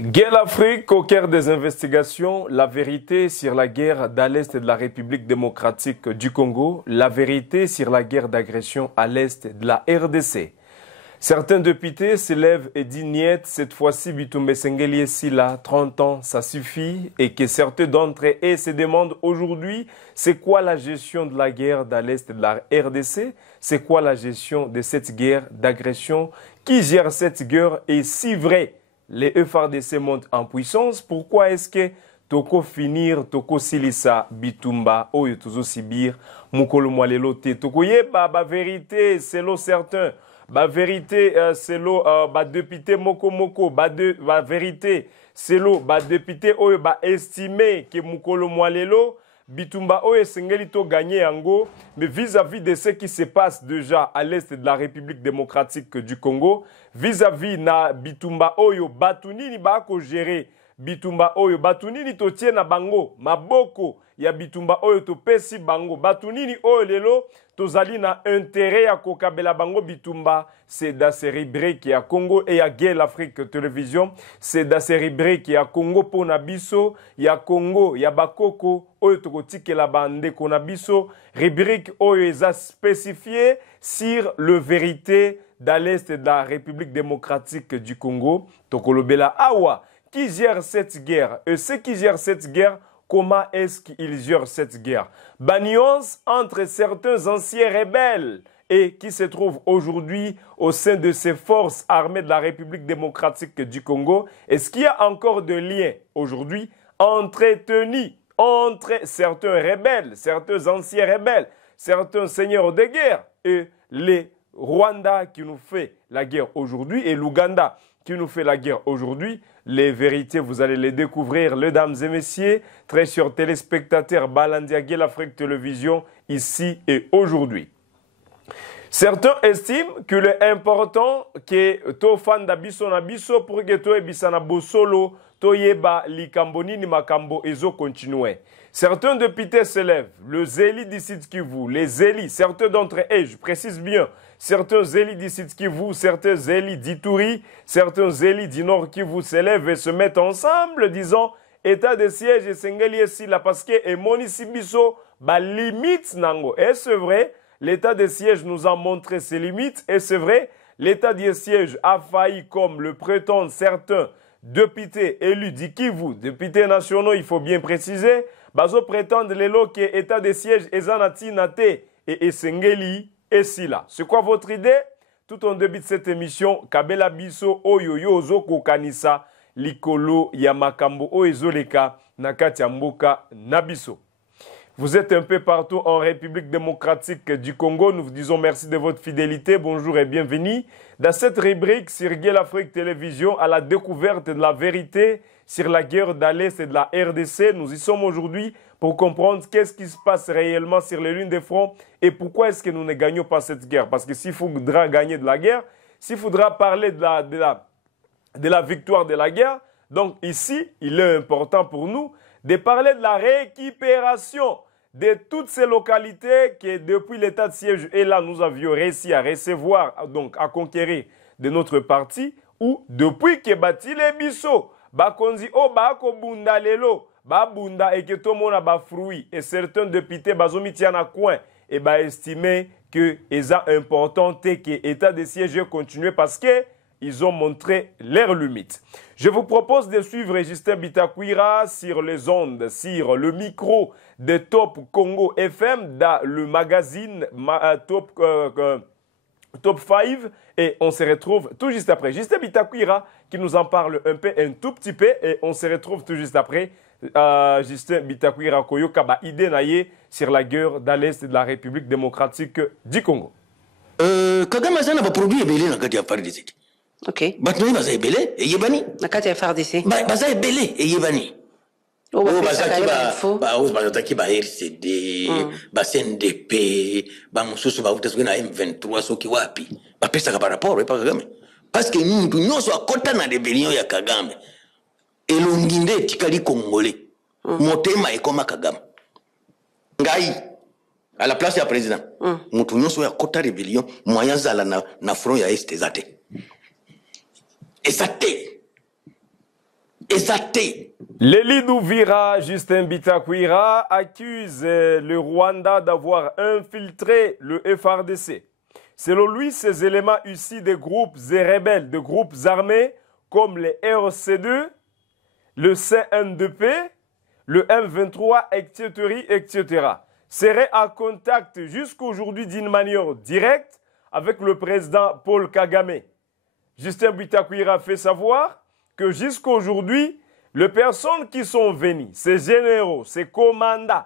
Guerre l'Afrique au cœur des investigations, la vérité sur la guerre d'à l'est de la République démocratique du Congo, la vérité sur la guerre d'agression à l'est de la RDC. Certains députés s'élèvent et disent niet, cette fois-ci Bitumbe Sengeli Sila, 30 ans, ça suffit, et que certains d'entre eux se demandent aujourd'hui, c'est quoi la gestion de la guerre d'à l'est de la RDC? C'est quoi la gestion de cette guerre d'agression? Qui gère cette guerre? Et si vrai, les FARDC montent en puissance, pourquoi est-ce que toko finir, toko silisa, bitumba, oyo tozo sibir, mukolo mwalelo te, toko yeba, ba vérité, c'est l'eau certain, ba vérité, c'est l'eau, ba député moko moko, ba vérité, c'est l'eau, ba député oyo ba estimé que mukolo mwalelo, bitumba oyo sengeli to gagné yango, mais vis-à-vis de ce qui se passe déjà à l'est de la République démocratique du Congo, vis-à-vis na bitumba oyo batunini ba ko gérer bitumba oyo batunini to tie na bango maboko ya bitumba oyo to pesi bango batunini oyo lelo tozali na intérêt ya kokabela bango bitumba. C'est dans ces rubriques ya Congo et ya Guerre l'Afrique télévision, c'est dans ces rubriques ya Congo po na biso ya Congo ya bakoko oyo tokotikela bande ko na biso, rubrique oyo eza spécifié sur le vérité dans l'est de la République démocratique du Congo. Tokolobela awa, qui gère cette guerre? Et ceux qui gèrent cette guerre, comment est-ce qu'ils gèrent cette guerre? Nuance entre certains anciens rebelles et qui se trouvent aujourd'hui au sein de ces forces armées de la République démocratique du Congo. Est-ce qu'il y a encore des liens aujourd'hui entretenus entre certains rebelles, certains anciens rebelles, certains seigneurs de guerre et les Rwanda qui nous fait la guerre aujourd'hui et l'Ouganda qui nous fait la guerre aujourd'hui? Les vérités, vous allez les découvrir, mesdames et messieurs, très chers téléspectateurs, Balandia Guerre l'Afrique télévision, ici et aujourd'hui. Certains estiment qu'il est important que to fan d'abiso na biso pour que to ebisana bosolo to yeba likamboni ni makambo ezo continuer. Certains députés se lèvent, le zéli d'ici Kivu, les zélis, certains d'entre eux, je précise bien, certains zélis d'ici Kivu, certains zélis d'Ituri, certains zélis du Nord Kivu se lèvent et se mettent ensemble, disant état de siège et sengeli ici là parce que et monisi biso ba limite nango. Et c'est vrai, l'état de siège nous a montré ses limites, et c'est vrai, l'état de siège a failli, comme le prétendent certains députés élus d'Ikivu, députés nationaux, il faut bien préciser, bazo prétendent l'élo que l'état de siège ezanati nate et esengeli et sila. C'est quoi votre idée? Tout en début de cette émission, Kabela Biso Oyoyo Ozoko Kanisa, Likolo Yamakambo Oezoleka, Nakati Mboka Nabiso. Vous êtes un peu partout en République démocratique du Congo. Nous vous disons merci de votre fidélité. Bonjour et bienvenue dans cette rubrique sur Guerre l'Afrique télévision à la découverte de la vérité sur la guerre d'à l'est et de la RDC. Nous y sommes aujourd'hui pour comprendre qu'est-ce qui se passe réellement sur les lignes de front et pourquoi est-ce que nous ne gagnons pas cette guerre. Parce que s'il faudra gagner de la guerre, s'il faudra parler de la victoire de la guerre, donc ici, il est important pour nous de parler de la récupération de toutes ces localités que depuis l'état de siège et là nous avions réussi à recevoir, donc à conquérir de notre parti, ou depuis que bati les biso, bakonzi o bako bunda lelo, ba bunda et que tout le monde a ba fruit et certains députés bazomitia na coin et ba estimer que c'est important que l'état de siège continue parce que ils ont montré leurs limites. Je vous propose de suivre Justin Bitakwira sur les ondes, sur le micro de Top Congo FM, dans le magazine Top 5. Et on se retrouve tout juste après. Justin Bitakwira qui nous en parle un tout petit peu. Et on se retrouve tout juste après. Justin Bitakwira Koyoka ba idée naïe sur la guerre dans l'Est de la République démocratique du Congo. Kagame Zana va produire Belé dans le FARDC. Ok. Batnoui baza ebele e yebani. Nakati ya FARDC. Baza ebele e yebani. Oh bazaki bazaki ba RCD, ba CNDP, ba mususu ba utasuki na M23 soki wapi. Ba pesa ka rapport pa Kagame. Parce que nous nyonso akota na rébellion ya Kagame. Elonginde tikali congolais. Motema ekoma Kagame. Ngai à la place du président. Mutu nyonso ya kota rébellion moyen zala na front ya est zate. Et ça t'est. Exacté. Lélie Douvira, Justin Bitakwira, accuse le Rwanda d'avoir infiltré le FRDC. Selon lui, ces éléments issus des groupes et rebelles, de groupes armés comme les RC2, le CNDP, le M23, etc., seraient en contact jusqu'aujourd'hui d'une manière directe avec le président Paul Kagame. Justin Bitakwira fait savoir que jusqu'aujourd'hui, les personnes qui sont venues, ces généraux, ces commandants,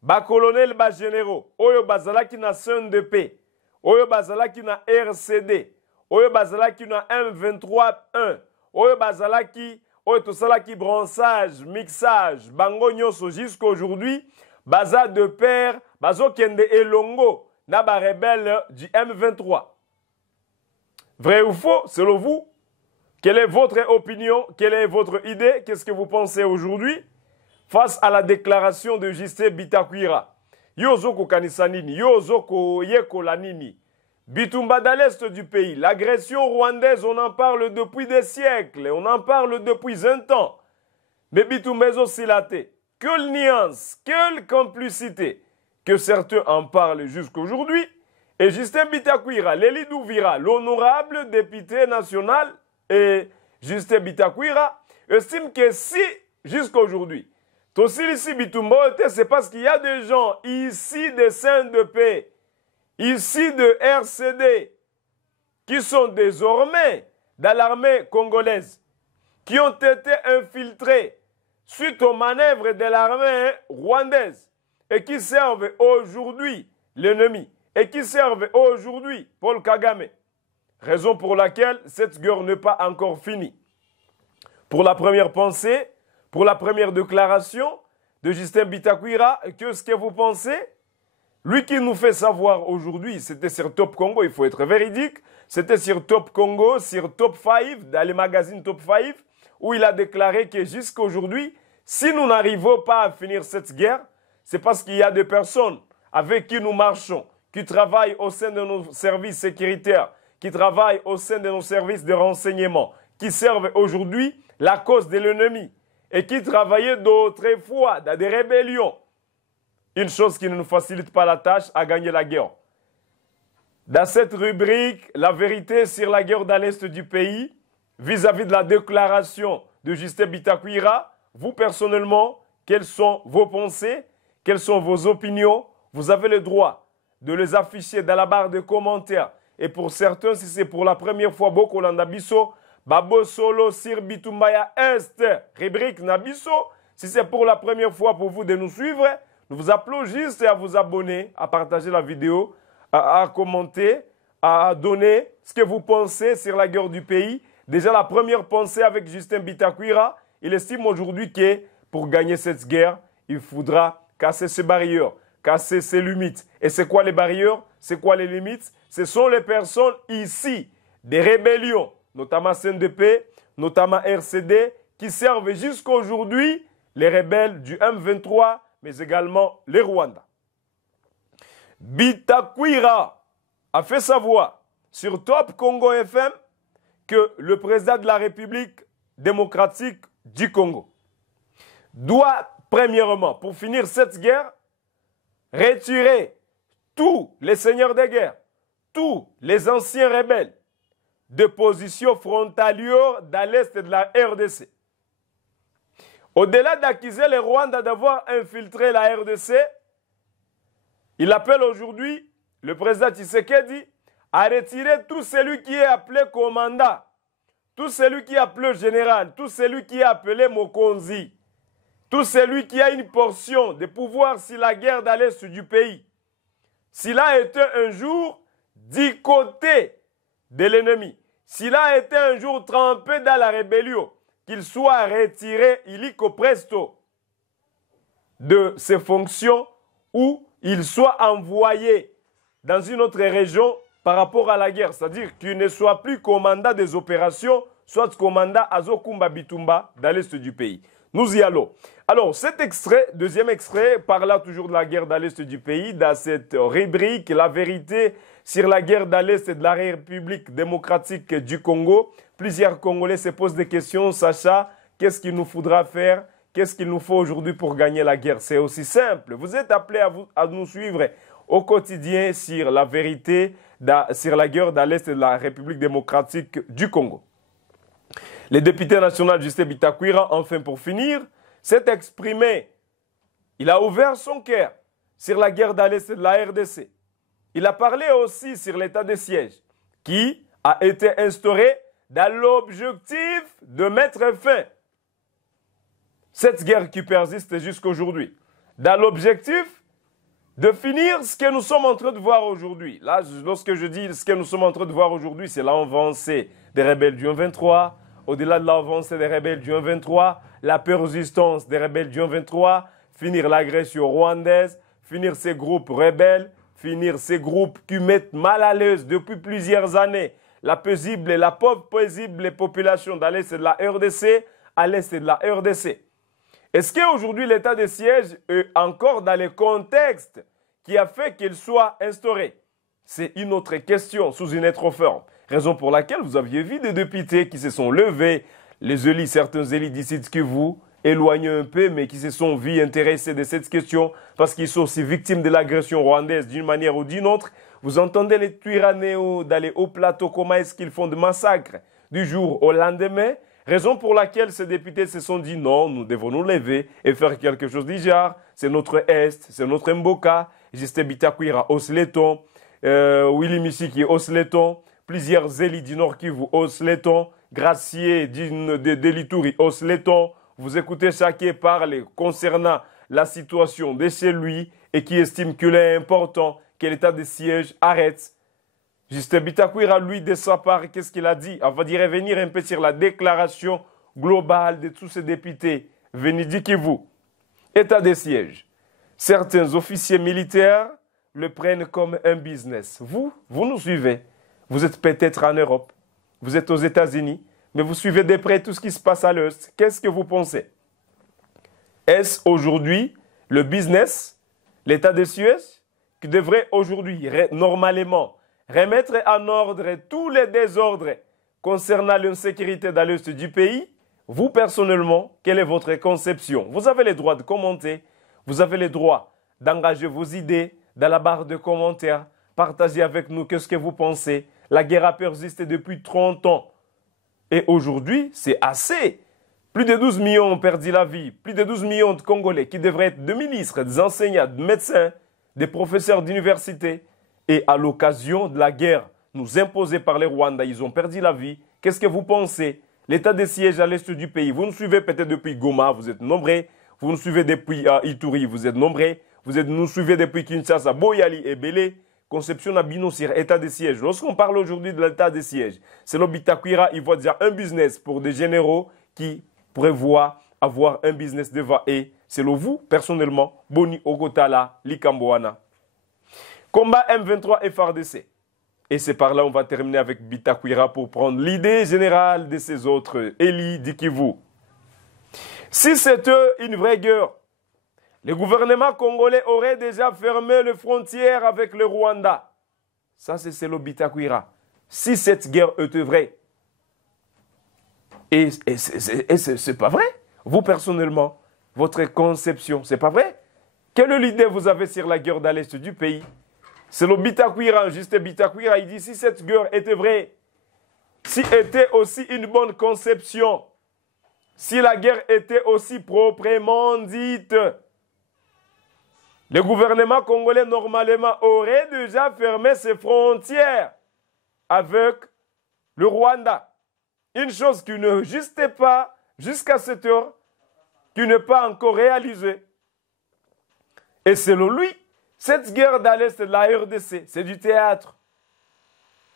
bas colonels, bas généraux, oyo bazalaki na CNDP, oyo bazalaki na RCD, oyo bazalaki na M23-1, oyo bazalaki, oyo tosalaki bronzage, mixage, bango nyonso jusqu'aujourd'hui, baza de pair, bazo kende elongo, na ba rebelle du M23. Vrai ou faux, selon vous? Quelle est votre opinion? Quelle est votre idée? Qu'est-ce que vous pensez aujourd'hui face à la déclaration de Justin Bitakwira? Yozoko Kanisanini, Yozoko Yekolanini. Bitumba dans l'est du pays, l'agression rwandaise, on en parle depuis des siècles, on en parle depuis un temps. Mais Bitumbezo Silate, quelle nuance, quelle complicité, que certains en parlent jusqu'aujourd'hui. Et Justin Bitakwira, Lélie Douvira, l'honorable député national, et Justin Bitakwira estime que si, jusqu'aujourd'hui, Tosilisi Bitumbote, c'est parce qu'il y a des gens ici de CNDP, ici de RCD, qui sont désormais dans l'armée congolaise, qui ont été infiltrés suite aux manœuvres de l'armée rwandaise et qui servent aujourd'hui l'ennemi et qui servent aujourd'hui Paul Kagame. Raison pour laquelle cette guerre n'est pas encore finie. Pour la première pensée, pour la première déclaration de Justin Bitakwira, qu'est-ce que vous pensez? Lui qui nous fait savoir aujourd'hui, c'était sur Top Congo, il faut être véridique, c'était sur Top Congo, sur Top 5, dans les magazines Top 5, où il a déclaré que jusqu'à aujourd'hui, si nous n'arrivons pas à finir cette guerre, c'est parce qu'il y a des personnes avec qui nous marchons, qui travaillent au sein de nos services sécuritaires, qui travaillent au sein de nos services de renseignement, qui servent aujourd'hui la cause de l'ennemi et qui travaillaient d'autres fois dans des rébellions. Une chose qui ne nous facilite pas la tâche à gagner la guerre. Dans cette rubrique, la vérité sur la guerre dans l'est du pays, vis-à-vis de la déclaration de Justin Bitakwira, vous personnellement, quelles sont vos pensées, quelles sont vos opinions? Vous avez le droit de les afficher dans la barre de commentaires. Et pour certains, si c'est pour la première fois, beaucoup l'andabiso, Babo Solo Sir Bitumbaya Est, rubrique Nabiso. Si c'est pour la première fois pour vous de nous suivre, nous vous appelons juste à vous abonner, à partager la vidéo, à commenter, à donner ce que vous pensez sur la guerre du pays. Déjà, la première pensée avec Justin Bitakwira, il estime aujourd'hui que pour gagner cette guerre, il faudra casser ces barrières, casser ces limites. Et c'est quoi les barrières? C'est quoi les limites? Ce sont les personnes ici, des rébellions, notamment CNDP, notamment RCD, qui servent jusqu'à aujourd'hui les rebelles du M23, mais également les Rwandais. Bitakwira a fait savoir sur Top Congo FM que le président de la République démocratique du Congo doit, premièrement, pour finir cette guerre, retirer tous les seigneurs de guerre, tous les anciens rebelles de positions frontalières dans l'est de la RDC. Au-delà d'accuser les Rwandais d'avoir infiltré la RDC, il appelle aujourd'hui le président Tshisekedi à retirer tout celui qui est appelé commandant, tout celui qui est appelé général, tout celui qui est appelé Mokonzi, tout celui qui a une portion de pouvoir sur la guerre dans l'est du pays. S'il a été un jour du côté de l'ennemi, s'il a été un jour trempé dans la rébellion, qu'il soit retiré illico presto de ses fonctions ou il soit envoyé dans une autre région par rapport à la guerre. C'est-à-dire qu'il ne soit plus commandant des opérations, soit commandant à Zokumba Bitumba dans l'est du pays. Nous y allons. Alors, cet extrait, deuxième extrait, parlant toujours de la guerre dans l'est du pays, dans cette rubrique, la vérité sur la guerre dans l'est de la République démocratique du Congo. Plusieurs Congolais se posent des questions, Sacha, qu'est-ce qu'il nous faudra faire, qu'est-ce qu'il nous faut aujourd'hui pour gagner la guerre. C'est aussi simple. Vous êtes appelés à nous suivre au quotidien sur la vérité, sur la guerre dans l'Est de la République démocratique du Congo. Le député national Justin Bitakwira, enfin pour finir, s'est exprimé. Il a ouvert son cœur sur la guerre dans l'Est de la RDC. Il a parlé aussi sur l'état de siège qui a été instauré dans l'objectif de mettre fin à cette guerre qui persiste jusqu'à aujourd'hui. Dans l'objectif de finir ce que nous sommes en train de voir aujourd'hui. Là, lorsque je dis ce que nous sommes en train de voir aujourd'hui, c'est l'avancée des rebelles du 23, au-delà de l'avancée des rebelles du 23, la persistance des rebelles du 23, finir l'agression rwandaise, finir ces groupes rebelles, finir ces groupes qui mettent mal à l'aise depuis plusieurs années la paisible et la pauvre paisible population dans l'Est de la RDC à l'Est de la RDC. Est-ce qu'aujourd'hui l'état de siège est encore dans le contexte qui a fait qu'il soit instauré? C'est une autre question sous une autre forme. Raison pour laquelle vous aviez vu des députés qui se sont levés, les élites, certains élites d'ici que vous, éloignés un peu, mais qui se sont vus intéressés de cette question parce qu'ils sont aussi victimes de l'agression rwandaise d'une manière ou d'une autre. Vous entendez les Twiranéos dans les hauts plateaux, comment est-ce qu'ils font de massacres du jour au lendemain. Raison pour laquelle ces députés se sont dit non, nous devons nous lever et faire quelque chose du genre. C'est notre Est, c'est notre Mboka, Justin Bitakwira hausse les tons, Willy Michiki hausse les tons, plusieurs élites du Nord Kivu haussent les tons, Gracier de Lituri hausse les tons. Vous écoutez chacun parler concernant la situation de chez lui et qui estime qu'il est important que l'état de siège arrête. Justin Bitakwira, lui, de sa part, qu'est-ce qu'il a dit? On va dire revenir un peu sur la déclaration globale de tous ces députés. Venez dire que vous, état de siège. Certains officiers militaires le prennent comme un business. Vous nous suivez. Vous êtes peut-être en Europe. Vous êtes aux États-Unis. Mais vous suivez de près tout ce qui se passe à l'Est. Qu'est-ce que vous pensez? Est-ce aujourd'hui le business, l'état de siège, qui devrait aujourd'hui, normalement, remettre en ordre tous les désordres concernant l'insécurité dans l'Est du pays? Vous, personnellement, quelle est votre conception? Vous avez le droit de commenter. Vous avez le droit d'engager vos idées dans la barre de commentaires. Partagez avec nous qu'est-ce que vous pensez. La guerre a persisté depuis 30 ans. Et aujourd'hui, c'est assez. Plus de 12 millions ont perdu la vie. Plus de 12 millions de Congolais qui devraient être des ministres, des enseignants, des médecins, des professeurs d'université. Et à l'occasion de la guerre nous imposée par les Rwandais, ils ont perdu la vie. Qu'est-ce que vous pensez? L'état de siège à l'est du pays. Vous nous suivez peut-être depuis Goma, vous êtes nombreux. Vous nous suivez depuis Ituri, vous êtes nombreux. Nous suivez depuis Kinshasa, Boyali et Belé. Conception Nabino sur état de siège. Lorsqu'on parle aujourd'hui de l'état de siège, c'est l'Obitakwira, il voit déjà un business pour des généraux qui prévoient avoir un business devant et c'est le vous, personnellement, Boni Ogotala, Likamboana. Combat M23 FRDC. Et c'est par là on va terminer avec Bitakwira pour prendre l'idée générale de ces autres. Eli Dikivu. Si c'était une vraie guerre, le gouvernement congolais aurait déjà fermé les frontières avec le Rwanda. Ça, c'est le Bitakwira. Si cette guerre était vraie, et c'est pas vrai, vous personnellement, votre conception, c'est pas vrai. Quelle idée vous avez sur la guerre dans l'est du pays? C'est le Bitakwira, Justin Bitakwira, il dit si cette guerre était vraie, si était aussi une bonne conception, si la guerre était aussi proprement dite, le gouvernement congolais, normalement, aurait déjà fermé ses frontières avec le Rwanda. Une chose qui n'existait pas jusqu'à cette heure, qui n'est pas encore réalisée. Et selon lui, cette guerre dans l'Est de la RDC, c'est du théâtre.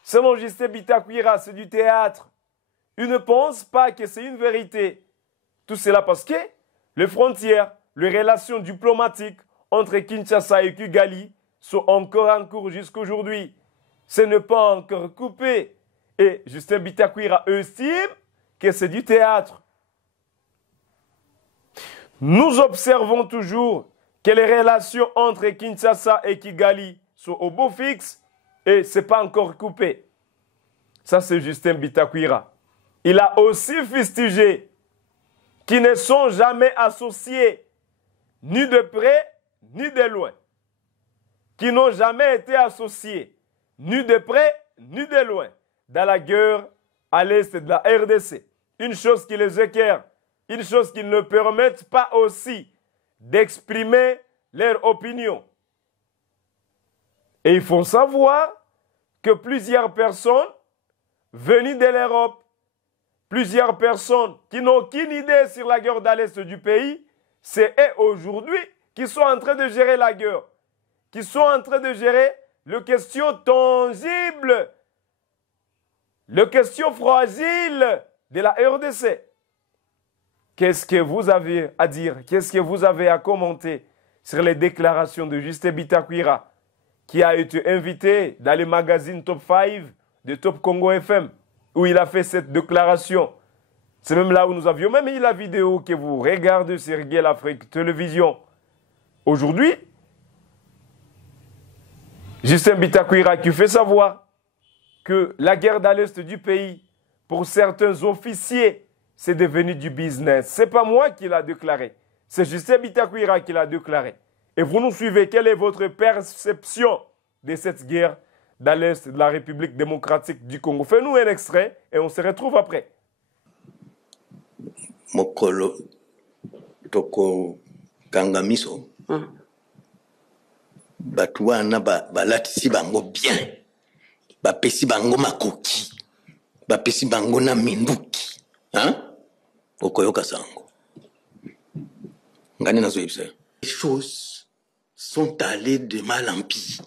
Selon Justin Bitakwira, c'est du théâtre. Il ne pense pas que c'est une vérité. Tout cela parce que les frontières, les relations diplomatiques, entre Kinshasa et Kigali sont encore en cours jusqu'aujourd'hui. Ce n'est pas encore coupé. Et Justin Bitakwira estime que c'est du théâtre. Nous observons toujours que les relations entre Kinshasa et Kigali sont au beau fixe et ce n'est pas encore coupé. Ça, c'est Justin Bitakwira. Il a aussi fustigé qui ne sont jamais associés, ni de près, ni de loin. Qui n'ont jamais été associés, ni de près, ni de loin, dans la guerre à l'est de la RDC. Une chose qui les éclaire, une chose qui ne permettent pas aussi d'exprimer leur opinion. Et il faut savoir que plusieurs personnes venues de l'Europe, plusieurs personnes qui n'ont aucune idée sur la guerre dans l'est du pays, c'est eux aujourd'hui qui sont en train de gérer la guerre, qui sont en train de gérer les questions tangibles, les questions fragiles de la RDC. Qu'est-ce que vous avez à dire? Qu'est-ce que vous avez à commenter sur les déclarations de Justin Bitakwira, qui a été invité dans le magazine Top 5 de Top Congo FM, où il a fait cette déclaration? C'est même là où nous avions même eu la vidéo que vous regardez sur Guel Afrique Télévision. Aujourd'hui, Justin Bitakwira qui fait savoir que la guerre dans l'est du pays, pour certains officiers, c'est devenu du business. Ce n'est pas moi qui l'a déclaré. C'est Justin Bitakwira qui l'a déclaré. Et vous nous suivez. Quelle est votre perception de cette guerre dans l'est de la République démocratique du Congo? Fais-nous un extrait et on se retrouve après. Mokolo toko kangamiso. Batu wana balatisi bango bien. Bapesi bango makoki. Bapesi bango na minduki. Hein? Okoyoka sango. Ngani nazo yebisa. Les choses sont allées de mal en pire.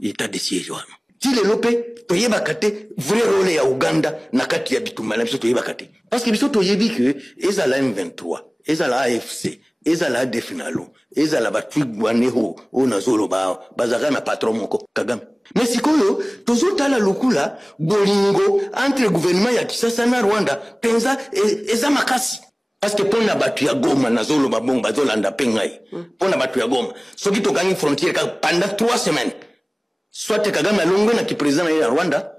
État de siège wana. Si les lopé toyeba kate vrai rôle ya Uganda na kati ya bitumba na biso toyeba kate. Parce que biso toyebi que ezala M23, ezala AFC, ezala ADF nalo, ezala batwigwaneho o nazolo bazaka na patron moko Kagame. Mais sikoyo tozotala lokula bolingo entre gouvernement ya Kinshasa na Rwanda penza eza makasi. Parce que pona batu ya Goma nazolo babongo bazolanda pengai. Pona batu ya Goma soki tokangi frontière pendant 3 semaines. Soit Kagame alongo na ki président ya Rwanda,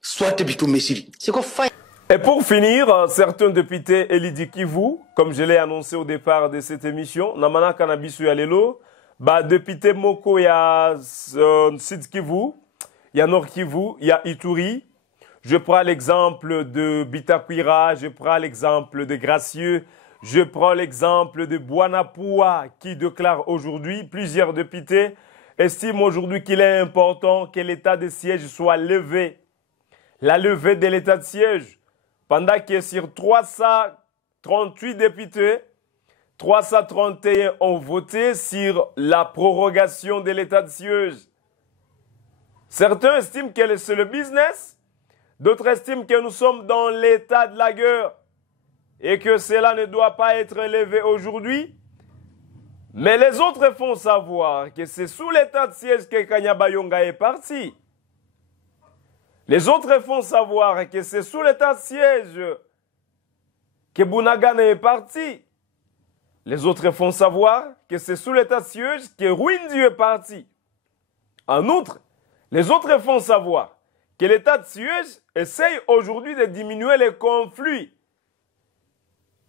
soit bitu Mesiri. C'est quoi fait? Et pour finir, certains députés Elidi Kivu, comme je l'ai annoncé au départ de cette émission, Namana Kanabisu Yalelo, député Moko, il y a Sud Kivu, il y a Nord Kivu, il y a Ituri. Je prends l'exemple de Bitakwira, je prends l'exemple de Gracieux, je prends l'exemple de Bouanapoua qui déclare aujourd'hui, plusieurs députés estiment aujourd'hui qu'il est important que l'état de siège soit levé. La levée de l'état de siège, pendant que sur 338 députés, 331 ont voté sur la prorogation de l'état de siège. Certains estiment que c'est le business, d'autres estiment que nous sommes dans l'état de la guerre et que cela ne doit pas être levé aujourd'hui. Mais les autres font savoir que c'est sous l'état de siège que Kanyabayonga est parti. Les autres font savoir que c'est sous l'état de siège que Bunagana est parti. Les autres font savoir que c'est sous l'état de siège que Rwindi est parti. En outre, les autres font savoir que l'état de siège essaye aujourd'hui de diminuer les conflits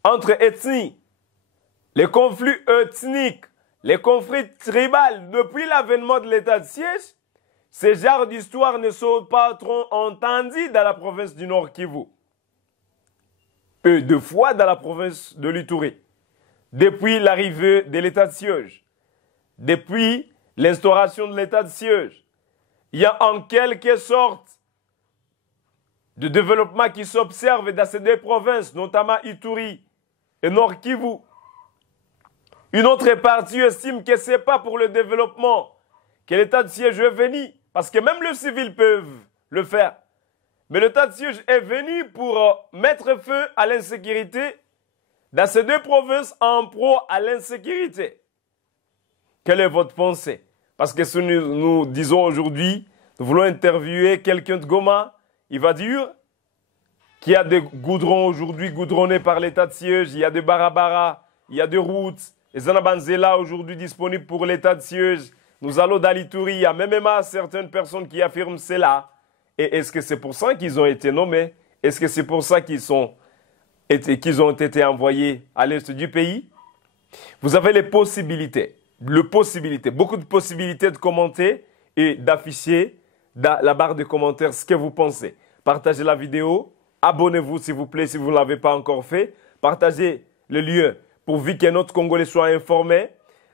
entre ethnies. Les conflits ethniques, les conflits tribaux, depuis l'avènement de l'état de siège, ces genres d'histoires ne sont pas trop entendus dans la province du Nord Kivu. Peu de fois dans la province de l'Ituri. Depuis l'arrivée de l'état de siège, depuis l'instauration de l'état de siège, il y a en quelque sorte de développement qui s'observe dans ces deux provinces, notamment Ituri et Nord Kivu. Une autre partie estime que ce n'est pas pour le développement que l'état de siège est venu, parce que même les civils peuvent le faire. Mais l'état de siège est venu pour mettre feu à l'insécurité dans ces deux provinces en proie à l'insécurité. Quelle est votre pensée? Parce que si nous disons aujourd'hui, nous voulons interviewer quelqu'un de Goma, il va dire qu'il y a des goudrons aujourd'hui goudronnés par l'état de siège, il y a des barabara, il y a des routes. Et Zanabanzela aujourd'hui disponible pour l'état de siège. Nous allons dans l'Ituri, il y a même certaines personnes qui affirment cela. Et est-ce que c'est pour ça qu'ils ont été nommés? Est-ce que c'est pour ça qu'ils sont qu'ils ont été envoyés à l'est du pays. Vous avez les possibilités, beaucoup de possibilités de commenter et d'afficher dans la barre de commentaires ce que vous pensez. Partagez la vidéo, abonnez-vous s'il vous plaît si vous ne l'avez pas encore fait. Partagez le lien pourvu que notre Congolais soit informé.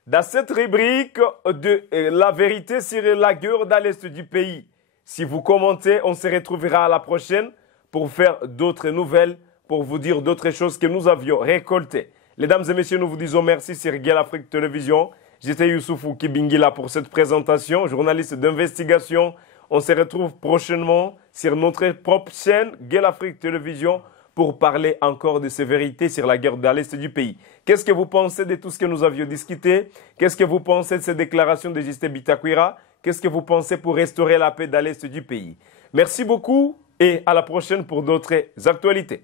Dans cette rubrique de la vérité sur la guerre dans l'est du pays. Si vous commentez, on se retrouvera à la prochaine pour faire d'autres nouvelles, pour vous dire d'autres choses que nous avions récoltées. Mesdames et messieurs, nous vous disons merci sur Guel Afrique Télévision. J'étais Youssoufou Kibingila pour cette présentation, journaliste d'investigation. On se retrouve prochainement sur notre propre chaîne Guel Afrique Télévision pour parler encore de ces vérités sur la guerre dans l'est du pays. Qu'est-ce que vous pensez de tout ce que nous avions discuté? Qu'est-ce que vous pensez de ces déclarations de Justin Bitakwira? Qu'est-ce que vous pensez pour restaurer la paix dans l'est du pays? Merci beaucoup et à la prochaine pour d'autres actualités.